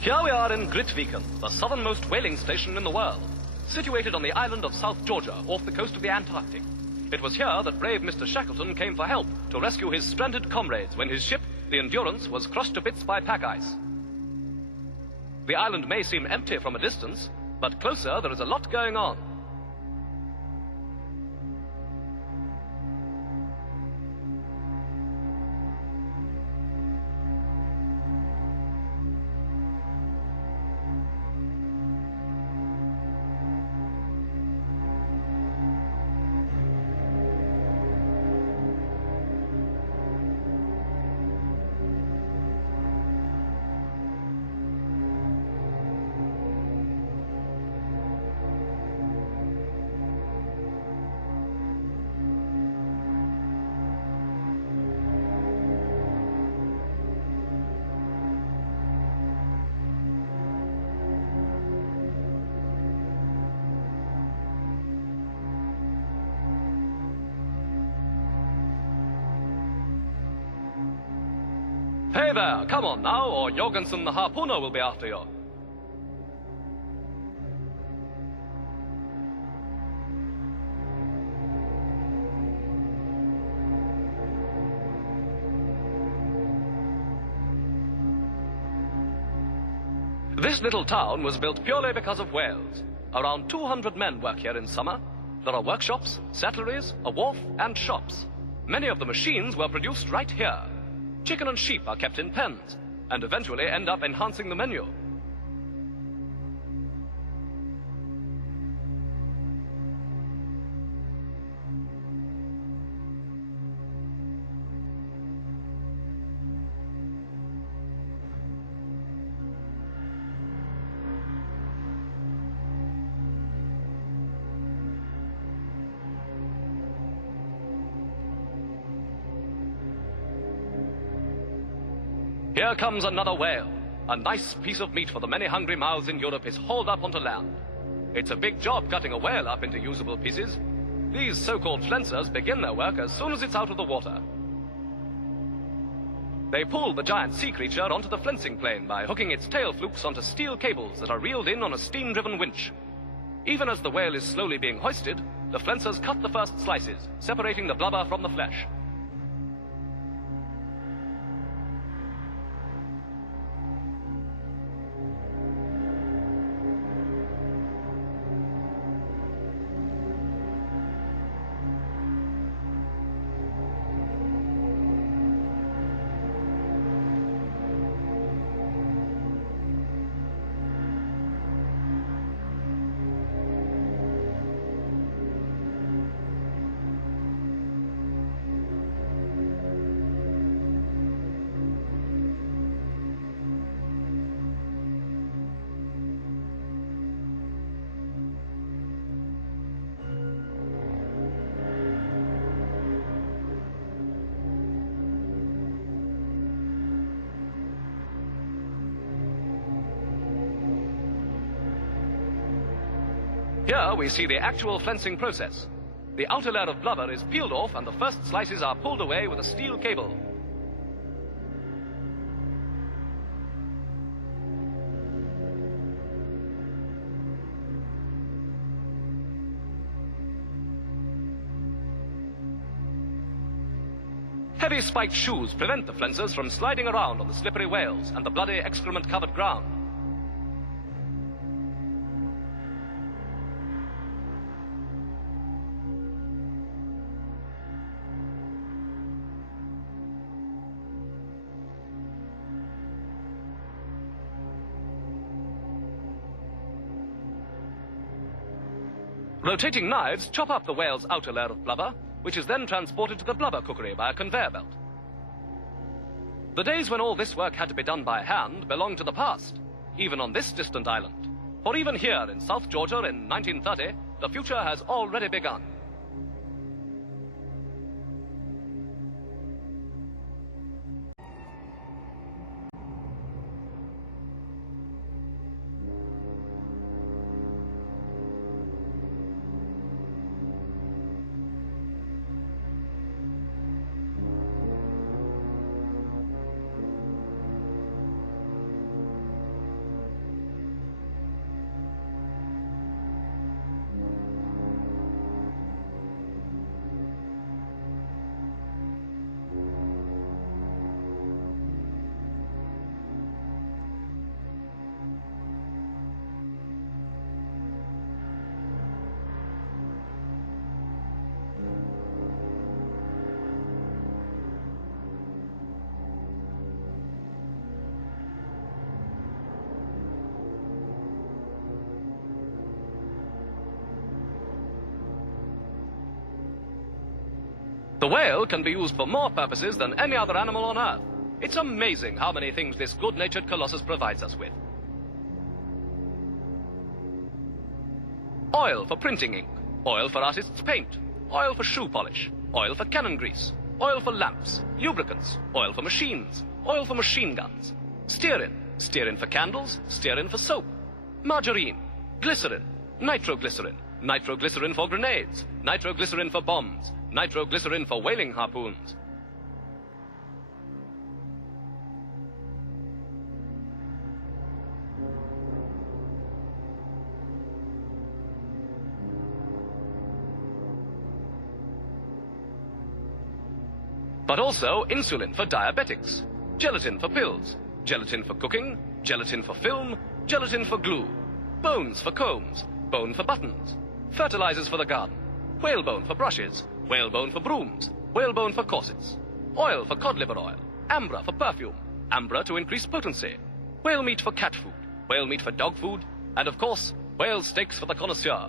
Here we are in Grytviken, the southernmost whaling station in the world, situated on the island of South Georgia, off the coast of the Antarctic. It was here that brave Mr. Shackleton came for help to rescue his stranded comrades when his ship, the Endurance, was crushed to bits by pack ice. The island may seem empty from a distance, but closer there is a lot going on. Hey there, come on now, or Jorgensen the harpooner will be after you. This little town was built purely because of whales. Around 200 men work here in summer. There are workshops, saddleries, a wharf, and shops. Many of the machines were produced right here. Chicken and sheep are kept in pens, and eventually end up enhancing the menu. Here comes another whale. A nice piece of meat for the many hungry mouths in Europe is hauled up onto land. It's a big job cutting a whale up into usable pieces. These so-called flensers begin their work as soon as it's out of the water. They pull the giant sea creature onto the flensing plane by hooking its tail flukes onto steel cables that are reeled in on a steam-driven winch. Even as the whale is slowly being hoisted, the flensers cut the first slices, separating the blubber from the flesh. Here we see the actual flensing process. The outer layer of blubber is peeled off and the first slices are pulled away with a steel cable. Heavy spiked shoes prevent the flensers from sliding around on the slippery whales and the bloody excrement-covered ground. Rotating knives chop up the whale's outer layer of blubber, which is then transported to the blubber cookery by a conveyor belt. The days when all this work had to be done by hand belong to the past, even on this distant island. For even here in South Georgia in 1930, the future has already begun. The whale can be used for more purposes than any other animal on Earth. It's amazing how many things this good-natured colossus provides us with. Oil for printing ink, oil for artists' paint, oil for shoe polish, oil for cannon grease, oil for lamps, lubricants, oil for machines, oil for machine guns, stearin, stearin for candles, stearin for soap, margarine, glycerin, nitroglycerin, nitroglycerin for grenades, nitroglycerin for bombs, nitroglycerin for whaling harpoons. But also insulin for diabetics, gelatin for pills, gelatin for cooking, gelatin for film, gelatin for glue, bones for combs, bone for buttons, fertilizers for the garden, whalebone for brushes, whalebone for brooms, whalebone for corsets, oil for cod liver oil, ambra for perfume, ambra to increase potency, whale meat for cat food, whale meat for dog food, and of course, whale steaks for the connoisseur.